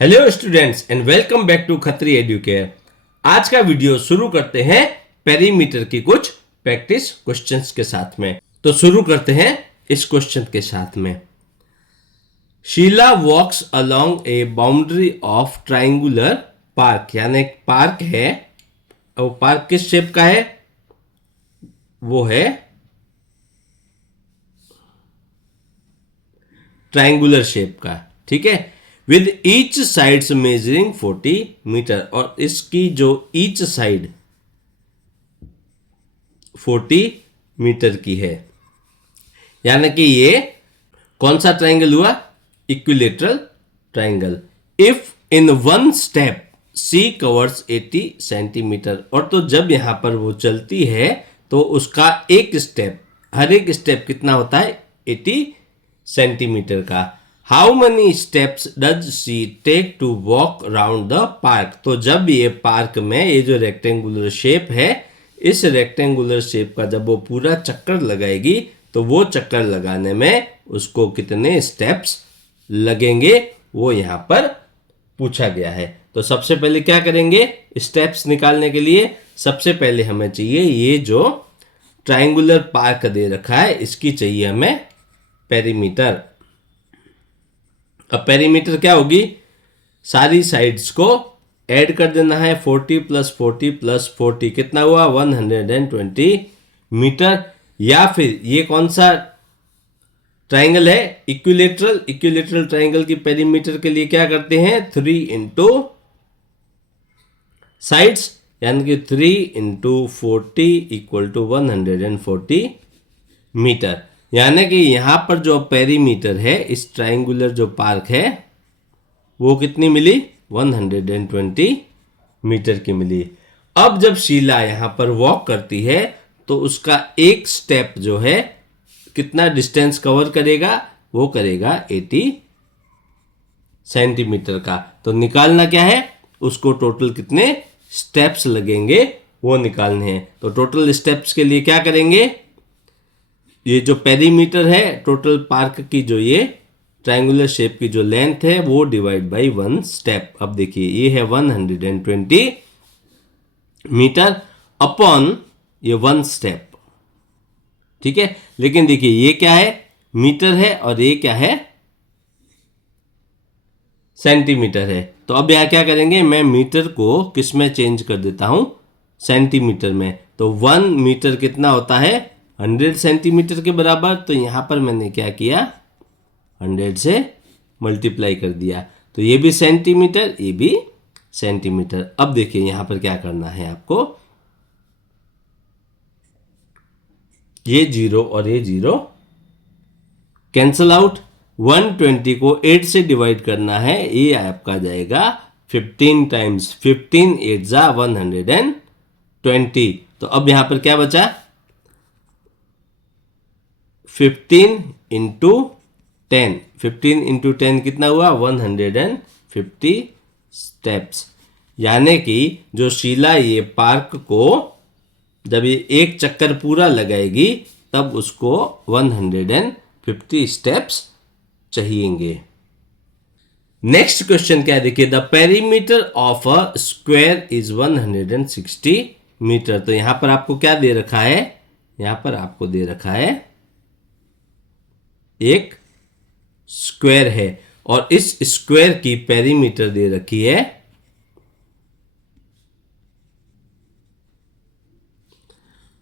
Hello students and welcome back to Khatri Educare. आज का video शुरू करते हैं पेरीमीटर की कुछ प्रैक्टिस क्वेश्चंस के साथ में। तो शुरू करते हैं इस क्वेश्चन के साथ में। Sheela walks along a boundary of triangular park, यानी एक पार्क है। वो पार्क किस शेप का है? वो है ट्राइंगुलर शेप का, ठीक है। With each sides measuring 40 metre, और इसकी जो ईच साइड 40 मीटर की है, यानी कि ये कौन सा ट्राइंगल हुआ? Equilateral triangle. If in one step she covers 80 centimetre, और तो जब यहां पर वो चलती है तो उसका एक स्टेप, हर एक स्टेप कितना होता है? 80 सेंटीमीटर का। How many steps does she take to walk around the park? तो जब ये पार्क में ये जो रेक्टेंगुलर शेप है, इस रेक्टेंगुलर शेप का जब वो पूरा चक्कर लगाएगी तो वो चक्कर लगाने में उसको कितने स्टेप्स लगेंगे, वो यहां पर पूछा गया है। तो सबसे पहले क्या करेंगे स्टेप्स निकालने के लिए? सबसे पहले हमें चाहिए ये जो ट्राइंगुलर पार्क दे रखा है, इसकी चाहिए हमें पेरीमीटर। अब पेरीमीटर क्या होगी? सारी साइड्स को ऐड कर देना है। 40 प्लस 40 प्लस 40 कितना हुआ? 120 मीटर। या फिर ये कौन सा ट्राइंगल है? इक्विलेटरल। इक्विलेटरल ट्राइंगल की पेरीमीटर के लिए क्या करते हैं? 3 इंटू साइड्स, यानी कि 3 इंटू 40 इक्वल टू 140 मीटर। यानी कि यहां पर जो पेरीमीटर है इस ट्राइंगुलर जो पार्क है वो कितनी मिली? 120 मीटर की मिली। अब जब शीला यहां पर वॉक करती है तो उसका एक स्टेप जो है कितना डिस्टेंस कवर करेगा? वो करेगा 80 सेंटीमीटर का। तो निकालना क्या है? उसको टोटल कितने स्टेप्स लगेंगे वो निकालने हैं। तो टोटल स्टेप्स के लिए क्या करेंगे? ये जो पेरीमीटर है टोटल पार्क की, जो ये ट्रायंगुलर शेप की जो लेंथ है, वो डिवाइड बाय 1 स्टेप। अब देखिए ये है 120 मीटर अपॉन ये 1 स्टेप, ठीक है। लेकिन देखिए ये क्या है? मीटर है, और ये क्या है? सेंटीमीटर है। तो अब यहां क्या करेंगे? मैं मीटर को किस में चेंज कर देता हूं? सेंटीमीटर में। तो 1 मीटर कितना होता है? 100 सेंटीमीटर के बराबर। तो यहां पर मैंने क्या किया? 100 से मल्टीप्लाई कर दिया। तो ये भी सेंटीमीटर, ये भी सेंटीमीटर। अब देखिए यहां पर क्या करना है आपको? ये 0 और ये 0 कैंसल आउट। 120 को 8 से डिवाइड करना है। ये आपका जाएगा 15 टाइम्स 15 8 जा 120। तो अब यहां पर क्या बचा? 15 इंटू 10। 15 इंटू 10 कितना हुआ? 150 स्टेप्स। यानी कि जो शीला ये पार्क को जब ये एक चक्कर पूरा लगाएगी तब उसको 150 स्टेप्स चाहिएंगे। नेक्स्ट क्वेश्चन क्या है? देखिए the perimeter of a square is 160 metre. तो यहां पर आपको क्या दे रखा है? यहां पर आपको दे रखा है एक स्क्वायर है, और इस स्क्वायर की पेरीमीटर दे रखी है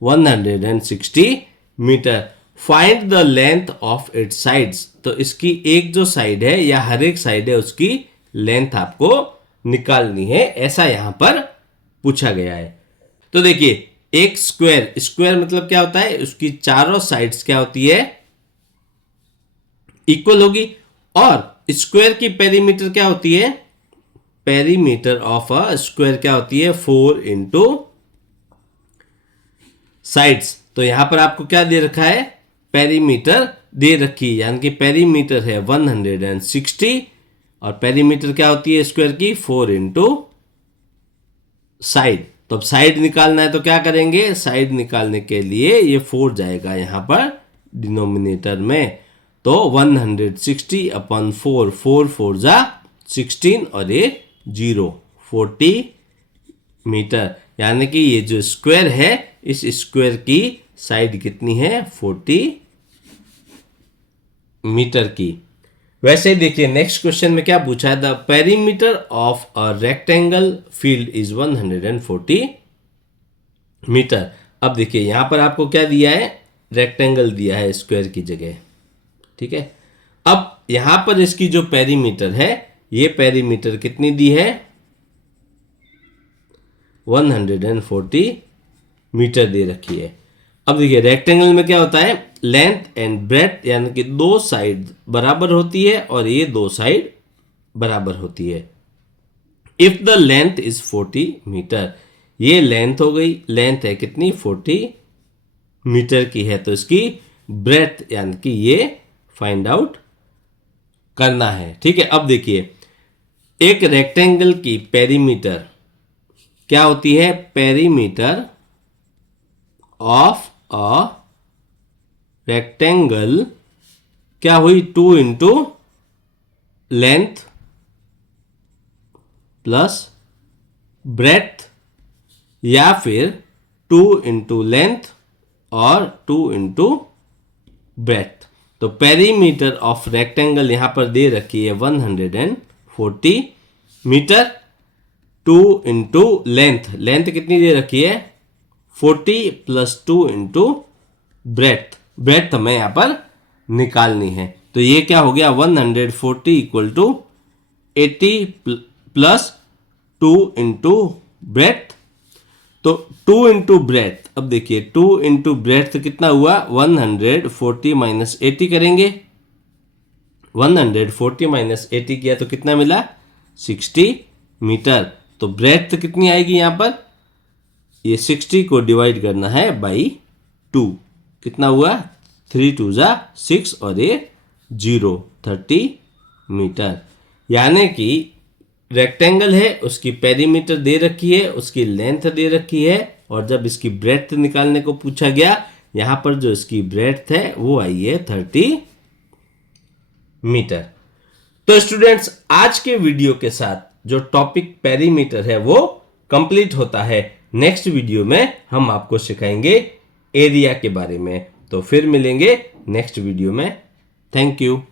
160 metre. Find the length of its sides. तो इसकी एक जो साइड है या हर एक साइड है उसकी लेंथ आपको निकालनी है, ऐसा यहां पर पूछा गया है। तो देखिए एक स्क्वायर, स्क्वायर मतलब क्या होता है? उसकी चारों साइड्स क्या होती है? इक्वल होगी। और स्क्वायर की पेरीमीटर क्या होती है? पेरीमीटर ऑफ अ स्क्वायर क्या होती है? 4 इंटू साइड्स। तो यहां पर आपको क्या दे रखा है? पेरीमीटर दे रखी है, यानी कि पेरीमीटर है 160, और पेरीमीटर क्या होती है स्क्वायर की? 4 इंटू साइड। तो अब साइड निकालना है तो क्या करेंगे? साइड निकालने के लिए ये 4 जाएगा यहां पर डिनोमिनेटर में। तो 160 अपॉन 4, 4 4 जा 16 और ये 0, 40 मीटर। यानी कि ये जो स्क्वायर है, इस स्क्वायर की साइड कितनी है? 40 मीटर की। वैसे देखिए नेक्स्ट क्वेश्चन में क्या पूछा है, the perimeter of a rectangle field is 140 metre. अब देखिए यहां पर आपको क्या दिया है? रेक्टेंगल दिया है स्क्वायर की जगह, ठीक है। अब यहां पर इसकी जो पेरीमीटर है, ये पेरीमीटर कितनी दी है? 140 मीटर दे रखी है। अब देखिए रेक्टेंगल में क्या होता है, लेंथ एंड ब्रेथ, यानी कि दो साइड बराबर होती है और ये दो साइड बराबर होती है। If the length is 40 metre, ये लेंथ हो गई, लेंथ है कितनी? 40 मीटर की है, तो इसकी ब्रेथ यानी कि ये फाइंड आउट करना है, ठीक है। अब देखिए एक रेक्टेंगल की पेरीमीटर क्या होती है? पेरीमीटर ऑफ अ रेक्टेंगल क्या हुई? 2 इंटू लेंथ प्लस ब्रेथ, या फिर 2 इंटू लेंथ और 2 इंटू ब्रेथ। तो पेरीमीटर ऑफ रेक्टेंगल यहां पर दे रखी है 140 मीटर। 2 इंटू लेंथ, लेंथ कितनी दे रखी है? 40 प्लस 2 इंटू ब्रेथ, ब्रेथ हमें यहां पर निकालनी है। तो ये क्या हो गया? 140 equal to 80 plus 2 into breadth. तो 2 इंटू ब्रेथ, अब देखिए 2 इंटू ब्रेथ कितना हुआ? 140 माइनस 80 करेंगे, 140 माइनस 80 किया तो कितना मिला? 60 मीटर। तो ब्रेथ कितनी आएगी यहां पर? ये 60 को डिवाइड करना है बाई 2, कितना हुआ? 3 2 जा 6 और ये 0, 30 मीटर। यानी कि रेक्टेंगल है, उसकी पेरीमीटर दे रखी है, उसकी लेंथ दे रखी है, और जब इसकी ब्रेथ निकालने को पूछा गया, यहां पर जो इसकी ब्रेथ है वो आई है 30 मीटर। तो स्टूडेंट्स आज के वीडियो के साथ जो टॉपिक पेरीमीटर है वो कंप्लीट होता है। नेक्स्ट वीडियो में हम आपको सिखाएंगे एरिया के बारे में। तो फिर मिलेंगे नेक्स्ट वीडियो में। Thank you.